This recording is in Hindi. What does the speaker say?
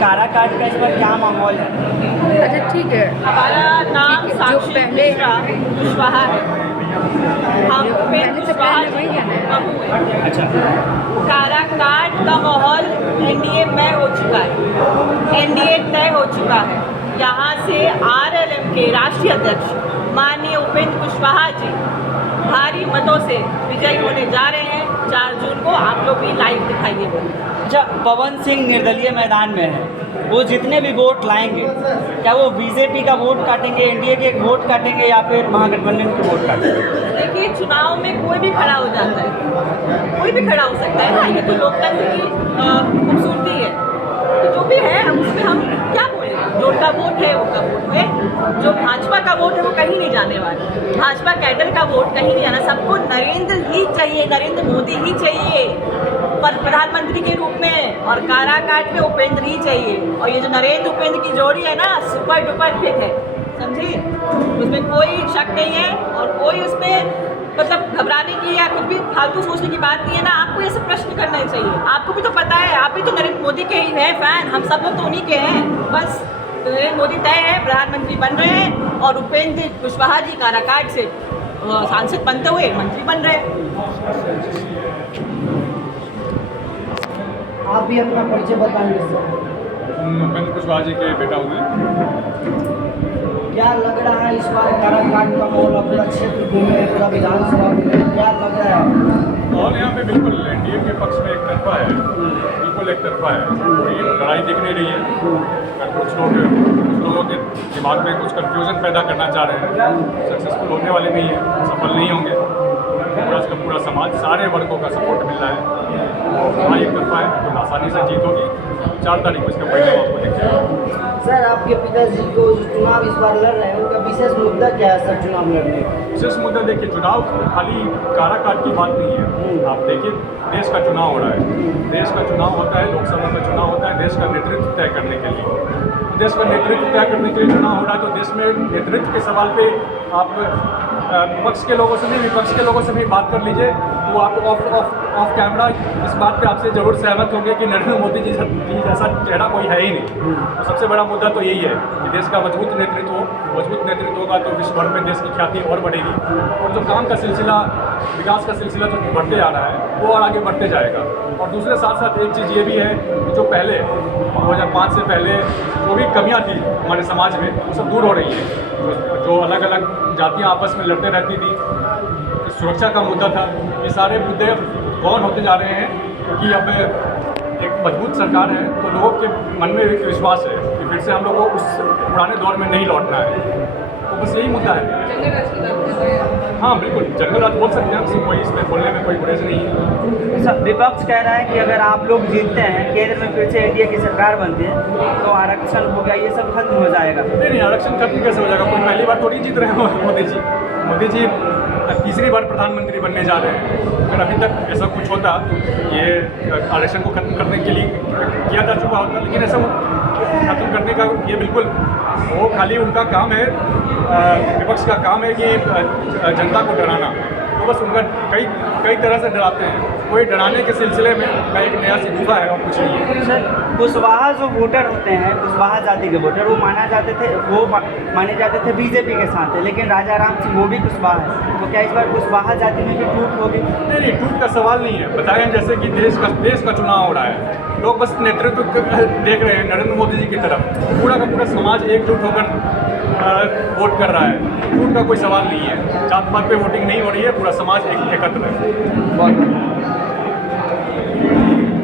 काराकाट का इस पर क्या माहौल है? अच्छा ठीक है, हमारा नाम जो साक्षी पहले मिश्रा कुशवाहा है। हम पहले से कुशवाहा पहले वही है ना? बहू हैं। अच्छा, काराकाट का माहौल एनडीए में हो चुका है, एनडीए तय हो चुका है। यहाँ से आरएलएम के राष्ट्रीय अध्यक्ष माननीय उपेंद्र कुशवाहा जी भारी मतों से विजयी होने जा रहे हैं। 4 जून को आप लोग भी लाइव दिखाइएगा। अच्छा, पवन सिंह निर्दलीय मैदान में है, वो जितने भी वोट लाएंगे क्या वो बीजेपी का वोट काटेंगे, एनडीए के वोट काटेंगे या फिर महागठबंधन के वोट काटेंगे? देखिए, चुनाव में कोई भी खड़ा हो जाता है, कोई भी खड़ा हो सकता है ना, ये तो लोकतंत्र की खूबसूरती है। तो जो भी है उसमें हम क्या बोलें, जो उनका वोट है उनका वोट है, जो भाजपा का वोट है वो कहीं नहीं जाने वाला, भाजपा कैडर का वोट कहीं नहीं जाना। सबको नरेंद्र ही चाहिए, नरेंद्र मोदी ही चाहिए पर प्रधानमंत्री के रूप में, और काराकाट में उपेंद्र ही चाहिए। और ये जो नरेंद्र उपेंद्र की जोड़ी है ना, सुपर डुपर हिट है, समझिए, उसमें कोई शक नहीं है और कोई उसमें मतलब घबराने की या कुछ भी फालतू सोचने की बात नहीं है ना। आपको ये सब प्रश्न करना चाहिए, आपको भी तो पता है, आप भी तो नरेंद्र मोदी के ही हैं फैन, हम सब लोग तो उन्हीं के हैं। बस तो नरेंद्र मोदी तय है, प्रधानमंत्री बन रहे हैं और उपेंद्र कुशवाहा जी काराकाट से सांसद बनते हुए मंत्री बन रहे हैं। आप भी अपना परिचय बताएंगे सर। उपेंद्र कुशवाहा जी के बेटा हुए। क्या लग रहा है इस बार काराकाट का माहौल, अपना क्षेत्र घूमे, पूरा विधानसभा में क्या लग रहा है? और यहाँ पे बिल्कुल एनडीए के पक्ष में एक तरफा है, बिल्कुल एक तरफा है, कोई लड़ाई दिख नहीं रही है। कुछ लोगों के दिमाग में कुछ कंफ्यूजन पैदा करना चाह रहे हैं, सक्सेसफुल होने वाले नहीं है, सफल नहीं होंगे। पूरा का पूरा समाज, सारे वर्गों का सपोर्ट मिल रहा है, लड़ाई एक तरफा है, तो आसानी से जीत होगी। 4 तारीख को इसका परिणाम आपको दिख जाएगा। सर, आपके पिताजी को जो चुनाव इस बार लड़ रहे हैं उनका विशेष मुद्दा क्या है सर चुनाव लड़ने का? विशेष मुद्दा देखिए, चुनाव खाली काराकाट की बात नहीं है। आप देखिए, देश का चुनाव हो रहा है, देश का चुनाव होता है, लोकसभा का चुनाव होता है देश का नेतृत्व तय करने के लिए। देश का नेतृत्व तय करने के लिए चुनाव हो रहा है, तो देश में नेतृत्व के सवाल पे आप पक्ष के लोगों से भी, विपक्ष के लोगों से भी बात कर लीजिए, तो आपको ऑफ कैमरा इस बात पे आपसे ज़रूर सहमत होंगे कि नरेंद्र मोदी जी जैसा चेहरा कोई है ही नहीं। तो सबसे बड़ा मुद्दा तो यही है कि देश का मजबूत नेतृत्व हो, मजबूत नेतृत्व होगा तो विश्व भर में देश की ख्याति और बढ़ेगी, और जो काम का सिलसिला, विकास का सिलसिला जो बढ़ते जा रहा है वो और आगे बढ़ते जाएगा। और दूसरे साथ साथ एक चीज़ ये भी है कि जो पहले 2005 से पहले जो भी कमियाँ थी हमारे समाज में, वो सब दूर हो रही हैं। जो अलग अलग जातियाँ आपस में लड़ते रहती थी, सुरक्षा का मुद्दा था, ये सारे मुद्दे गौन होते जा रहे हैं, क्योंकि अब एक मजबूत सरकार है तो लोगों के मन में एक विश्वास है कि फिर से हम लोग को उस पुराने दौर में नहीं लौटना है। तो बस यही मुद्दा है। हाँ बिल्कुल, जंगल राज बोल सकते हैं, कोई इसमें बोलने में कोई गुरेज नहीं है। सब विपक्ष कह रहा है कि अगर आप लोग जीतते हैं, केंद्र में फिर से एनडीए की सरकार बनती है तो आरक्षण हो गया, ये सब खत्म हो जाएगा। नहीं, आरक्षण खत्म कैसे हो जाएगा? कोई पहली बार थोड़ी जीत रहे हैं मोदी जी तीसरी बार प्रधानमंत्री बनने जा रहे हैं। अगर अभी तक ऐसा कुछ होता तो ये आरक्षण को खत्म करने के लिए किया जा चुका होता, लेकिन ऐसा खत्म करने का ये बिल्कुल, वो खाली उनका काम है, विपक्ष का काम है कि जनता को डराना। तो बस उनका कई तरह से डराते हैं, कोई डराने के सिलसिले में का एक नया सिलसिला है और कुछ नहीं है। सर, कुशवाहा जो वोटर होते हैं, कुशवाहा जाति के वोटर, वो माने जाते थे बीजेपी के साथ है, लेकिन राजा राम सिंह वो भी कुशवाहा है, तो क्या इस बार कुशवाहा जाति में भी टूट होगी? नहीं, टूट का सवाल नहीं है। बताएं जैसे कि देश का चुनाव हो रहा है, लोग बस नेतृत्व देख रहे हैं नरेंद्र मोदी जी की तरफ, पूरा का पूरा समाज एकजुट होकर वोट कर रहा है। टूट का कोई सवाल नहीं है, जात पात पे वोटिंग नहीं हो रही है, पूरा समाज एकत्र है। बहुत